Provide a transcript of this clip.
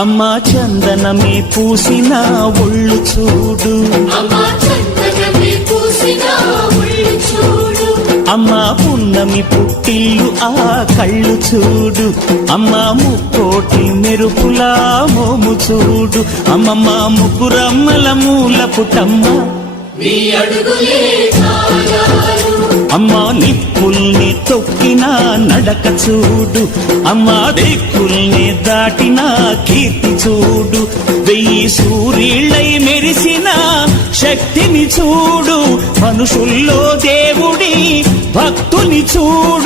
అమ్మా చందనమే పూసిన ఒళ్ళు చూడు, అమ్మా పున్నమి పుట్టిల్లు ఆ కళ్ళు చూడు, అమ్మా ముక్కోటి మెరుపులా మోము చూడు, అమ్మమ్మ ముగ్గురమ్మల మూల పుటమ్మ అమ్మా నిప్పుల్ని తొక్కిన నడక చూడు, అమ్మా దిక్కుల్ని దాటిన కీర్తి చూడు, 1000 సూర్యుళ్ళై మెరిసిన శక్తిని చూడు, మనుషుల్లో దేవుడి భక్తుని చూడు.